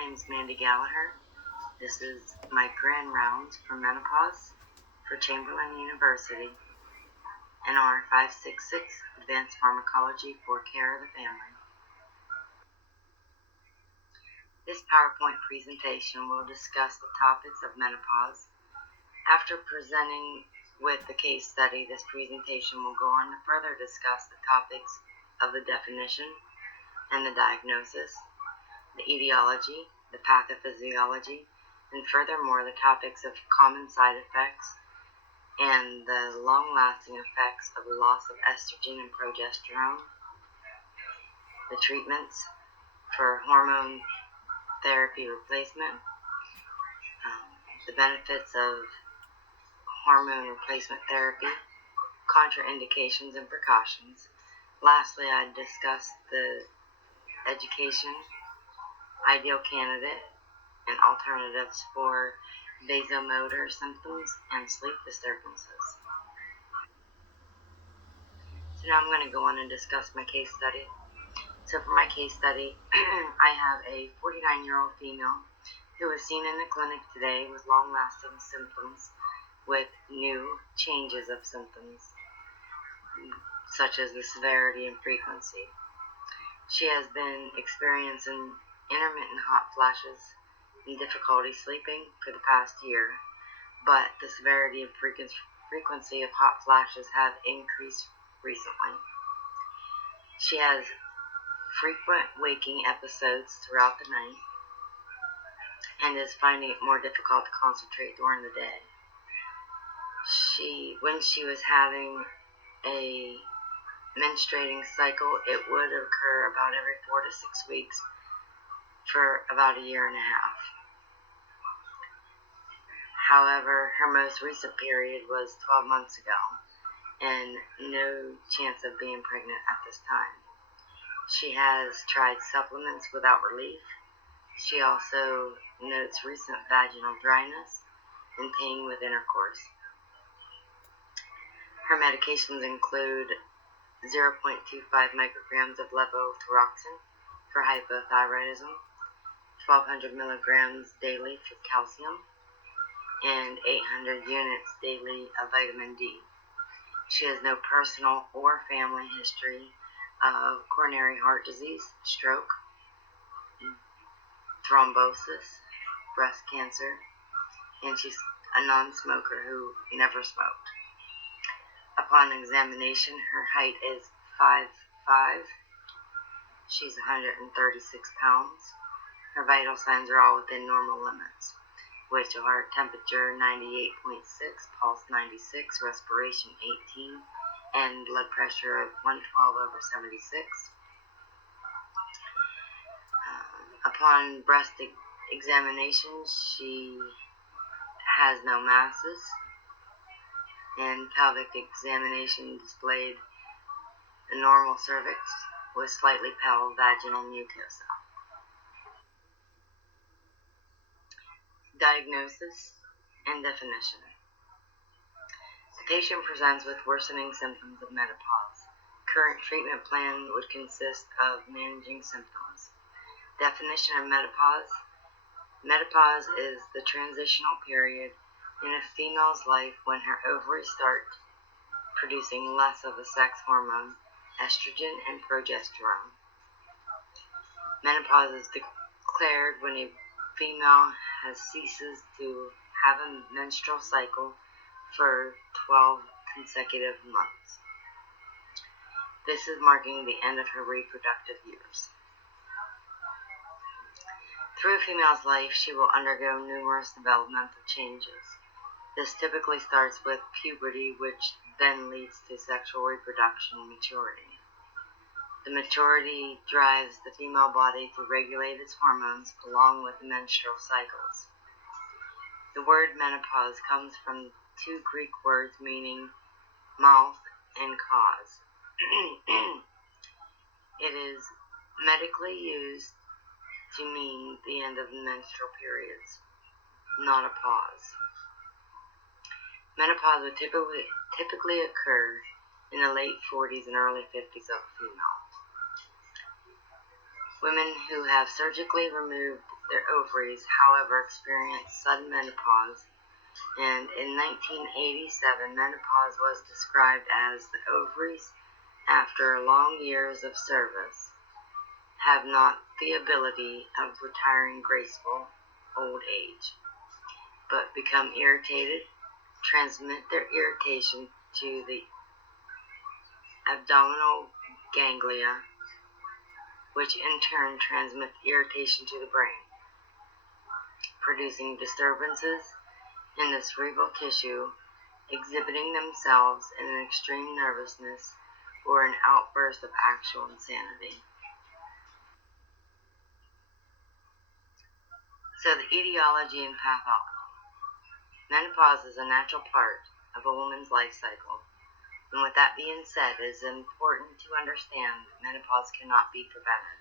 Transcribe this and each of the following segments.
name is Mandy Gallagher. This is my grand rounds for menopause for Chamberlain University and R566 Advanced Pharmacology for Care of the Family. This PowerPoint presentation will discuss the topics of menopause. After presenting with the case study, this presentation will go on to further discuss the topics of the definition and the diagnosis, the etiology, the pathophysiology, and furthermore the topics of common side effects and the long-lasting effects of the loss of estrogen and progesterone, the treatments for hormone therapy replacement, the benefits of hormone replacement therapy, contraindications and precautions. Lastly, I discussed the education, ideal candidate, and alternatives for vasomotor symptoms and sleep disturbances. So now I'm going to go on and discuss my case study. So for my case study, I have a 49-year-old female who was seen in the clinic today with long-lasting symptoms with new changes of symptoms, such as the severity and frequency. She has been experiencing intermittent hot flashes and difficulty sleeping for the past year, but the severity and frequency of hot flashes have increased recently. She has frequent waking episodes throughout the night and is finding it more difficult to concentrate during the day. When she was having a menstruating cycle, it would occur about every 4 to 6 weeks for about a year and a half. However, her most recent period was 12 months ago, and no chance of being pregnant at this time. She has tried supplements without relief. She also notes recent vaginal dryness and pain with intercourse. Her medications include 0.25 micrograms of levothyroxine for hypothyroidism, 1,200 milligrams daily for calcium, and 800 units daily of vitamin D. She has no personal or family history of coronary heart disease, stroke, thrombosis, breast cancer, and she's a non-smoker who never smoked. Upon examination, her height is 5'5". She's 136 pounds. Her vital signs are all within normal limits, which are temperature 98.6, pulse 96, respiration 18, and blood pressure of 112/76. Upon breast examination, she has no masses, and pelvic examination displayed a normal cervix with slightly pale vaginal mucosa. Diagnosis and definition. The patient presents with worsening symptoms of menopause. Current treatment plan would consist of managing symptoms. Definition of menopause. Menopause is the transitional period in a female's life when her ovaries start producing less of the sex hormone, estrogen and progesterone. Menopause is declared when a female has ceases to have a menstrual cycle for 12 consecutive months. This is marking the end of her reproductive years. Through a female's life, she will undergo numerous developmental changes. This typically starts with puberty, which then leads to sexual reproduction and maturity. The maturity drives the female body to regulate its hormones along with the menstrual cycles. The word menopause comes from two Greek words meaning mouth and cause. It is medically used to mean the end of menstrual periods, not a pause. Menopause would typically occur in the late 40s and early 50s of a female. Women who have surgically removed their ovaries, however, experience sudden menopause, and in 1987, menopause was described as the ovaries, after long years of service, have not the ability of retiring graceful old age, but become irritated, transmit their irritation to the abdominal ganglia, which in turn transmit irritation to the brain, producing disturbances in the cerebral tissue, exhibiting themselves in an extreme nervousness or an outburst of actual insanity. So the etiology and pathology. Menopause is a natural part of a woman's life cycle. And with that being said, it is important to understand that menopause cannot be prevented.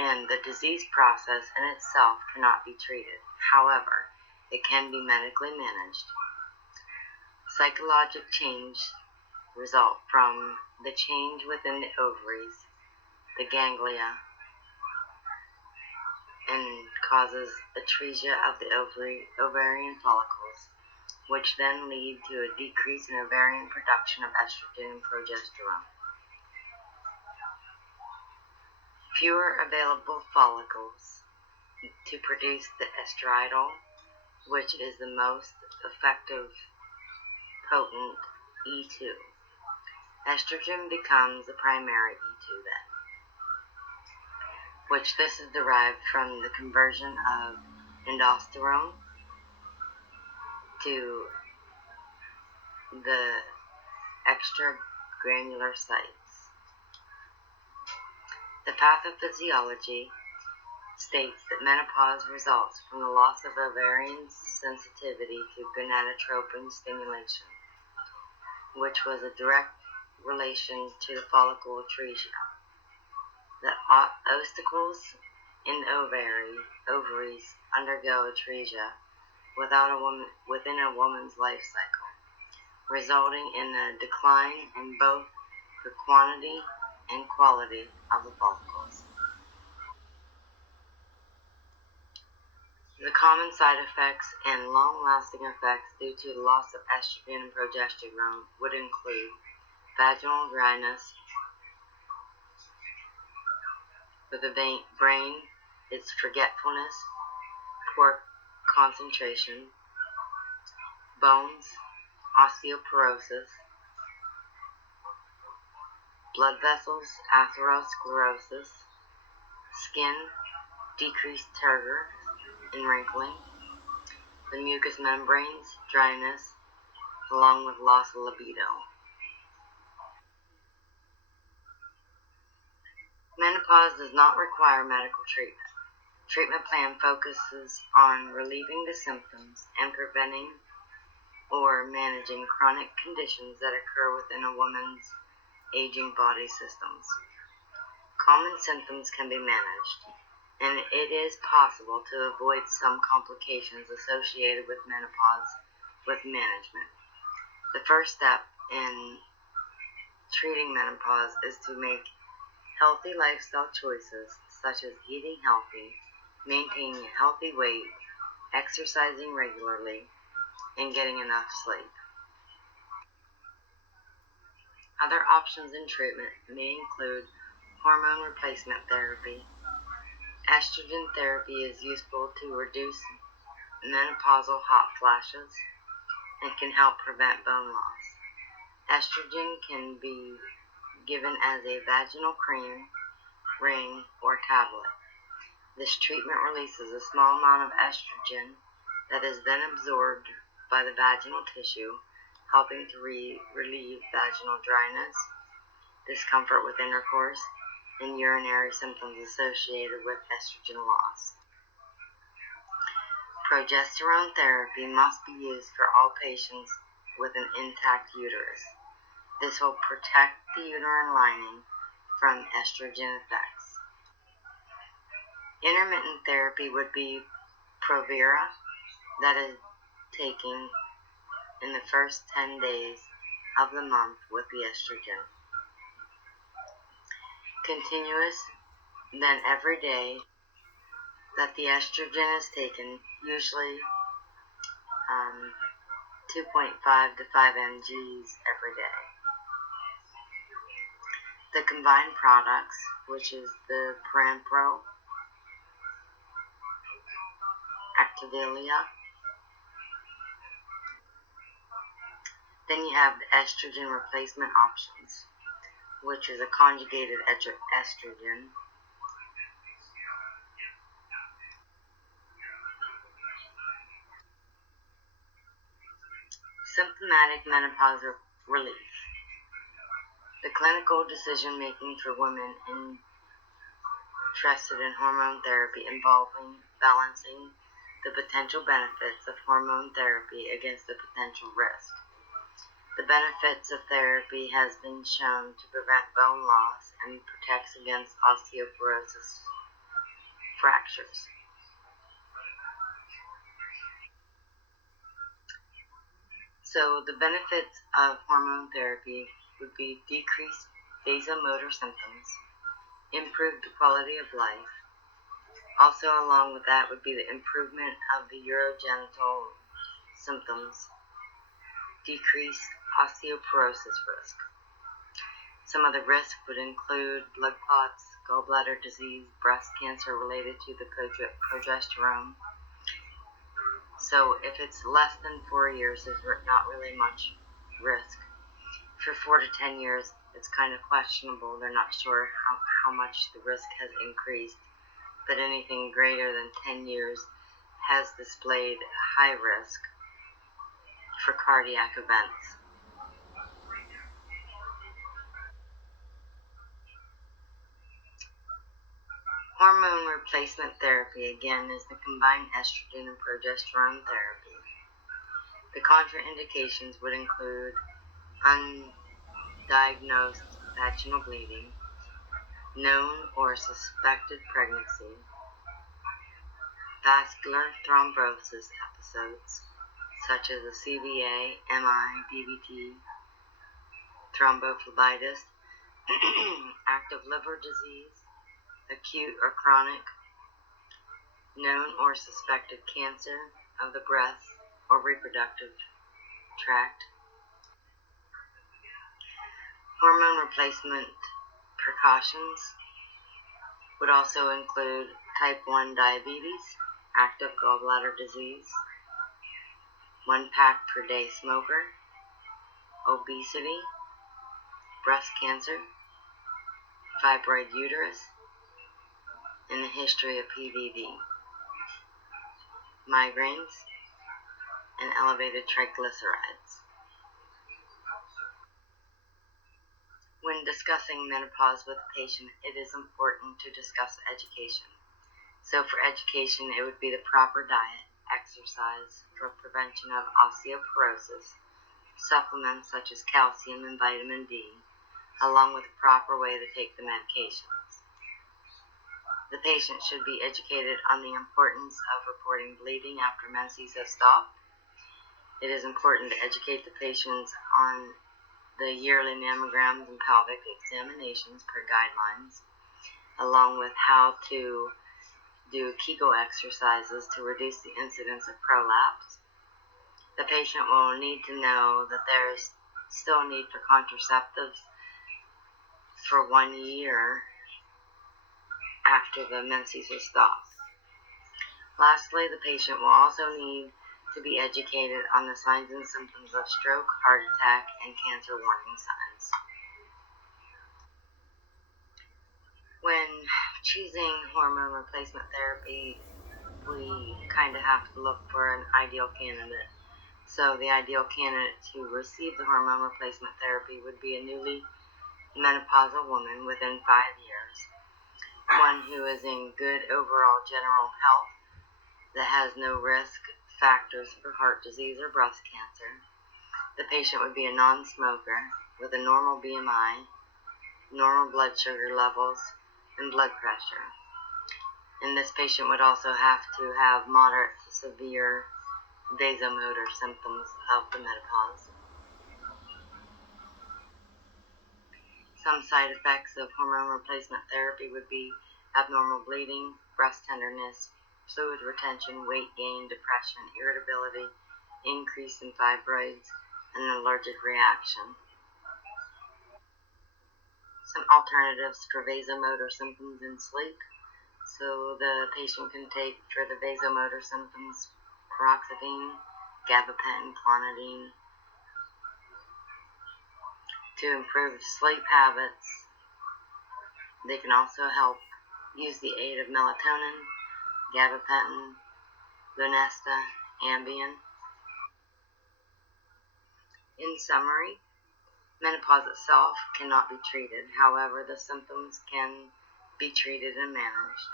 And the disease process in itself cannot be treated. However, it can be medically managed. Psychological change result from the change within the ovaries, the ganglia, and causes atresia of the ovarian follicles, which then lead to a decrease in ovarian production of estrogen and progesterone. Fewer available follicles to produce the estridiol, which is the most effective, potent E2. Estrogen becomes the primary E2 then, which this is derived from the conversion of aldosterone to the extragranular sites. The pathophysiology states that menopause results from the loss of ovarian sensitivity to gonadotropin stimulation, which was a direct relation to the follicle atresia. The ossicles in the ovaries undergo atresia within a woman's life cycle, resulting in a decline in both the quantity and quality of the follicles. The common side effects and long-lasting effects due to the loss of estrogen and progesterone would include vaginal dryness with the brain, its forgetfulness, poor concentration, bones, osteoporosis, blood vessels, atherosclerosis, skin, decreased turgor and wrinkling, the mucous membranes, dryness, along with loss of libido. Menopause does not require medical treatment. Treatment plan focuses on relieving the symptoms and preventing or managing chronic conditions that occur within a woman's aging body systems. Common symptoms can be managed, and it is possible to avoid some complications associated with menopause with management. The first step in treating menopause is to make healthy lifestyle choices such as eating healthy, maintaining a healthy weight, exercising regularly, and getting enough sleep. Other options in treatment may include hormone replacement therapy. Estrogen therapy is useful to reduce menopausal hot flashes and can help prevent bone loss. Estrogen can be given as a vaginal cream, ring, or tablet. This treatment releases a small amount of estrogen that is then absorbed by the vaginal tissue, helping to relieve vaginal dryness, discomfort with intercourse, and urinary symptoms associated with estrogen loss. Progesterone therapy must be used for all patients with an intact uterus. This will protect the uterine lining from estrogen effects. Intermittent therapy would be Provera, that is taken in the first 10 days of the month with the estrogen. Continuous then every day that the estrogen is taken, usually 2.5 to 5 mgs every day. The combined products, which is the Pranpro, Activalia. Then you have the estrogen replacement options, which is a conjugated estrogen. Symptomatic menopause relief. The clinical decision-making for women interested in hormone therapy involving balancing the potential benefits of hormone therapy against the potential risk. The benefits of therapy has been shown to prevent bone loss and protects against osteoporosis fractures. So the benefits of hormone therapy would be decreased vasomotor symptoms, improved quality of life. Also along with that would be the improvement of the urogenital symptoms, decreased osteoporosis risk. Some of the risk would include blood clots, gallbladder disease, breast cancer related to the progesterone. So if it's less than 4 years, there's not really much risk. For 4 to 10 years, it's kind of questionable. They're not sure how much the risk has increased. But anything greater than 10 years has displayed high risk for cardiac events. Hormone replacement therapy, again, is the combined estrogen and progesterone therapy. The contraindications would include undiagnosed vaginal bleeding, known or suspected pregnancy, vascular thrombosis episodes, such as a CVA, MI, DVT, thrombophlebitis, active liver disease, acute or chronic, known or suspected cancer of the breast or reproductive tract. Hormone replacement precautions would also include type 1 diabetes, active gallbladder disease, 1 pack per day smoker, obesity, breast cancer, fibroid uterus, and a history of PVD, migraines, and elevated triglycerides. When discussing menopause with a patient, it is important to discuss education. So for education, it would be the proper diet, exercise for prevention of osteoporosis, supplements such as calcium and vitamin D, along with the proper way to take the medications. The patient should be educated on the importance of reporting bleeding after menses have stopped. It is important to educate the patients on the yearly mammograms and pelvic examinations per guidelines, along with how to do Kegel exercises to reduce the incidence of prolapse. The patient will need to know that there is still a need for contraceptives for 1 year after the menses are stopped. Lastly, the patient will also need to be educated on the signs and symptoms of stroke, heart attack, and cancer warning signs. When choosing hormone replacement therapy, we kind of have to look for an ideal candidate. So the ideal candidate to receive the hormone replacement therapy would be a newly menopausal woman within 5 years, one who is in good overall general health, that has no risk factors for heart disease or breast cancer. The patient would be a non-smoker with a normal BMI, normal blood sugar levels, and blood pressure. And this patient would also have to have moderate to severe vasomotor symptoms of the menopause. Some side effects of hormone replacement therapy would be abnormal bleeding, breast tenderness, fluid retention, weight gain, depression, irritability, increase in fibroids, and an allergic reaction. Some alternatives for vasomotor symptoms in sleep. So the patient can take for the vasomotor symptoms paroxetine, gabapentin, clonidine. To improve sleep habits, they can also help use the aid of melatonin, gabapentin, Lunesta, Ambien. In summary, menopause itself cannot be treated. However, the symptoms can be treated and managed.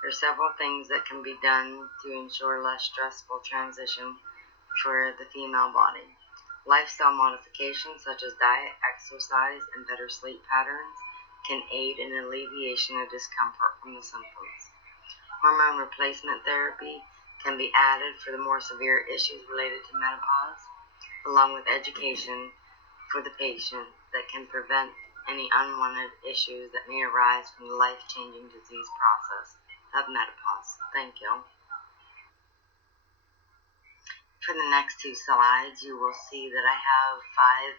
There are several things that can be done to ensure less stressful transition for the female body. Lifestyle modifications such as diet, exercise, and better sleep patterns can aid in alleviation of discomfort from the symptoms. Hormone replacement therapy can be added for the more severe issues related to menopause, along with education for the patient that can prevent any unwanted issues that may arise from the life-changing disease process of menopause. Thank you. For the next two slides, you will see that I have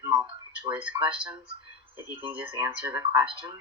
5 multiple choice questions. If you can just answer the questions.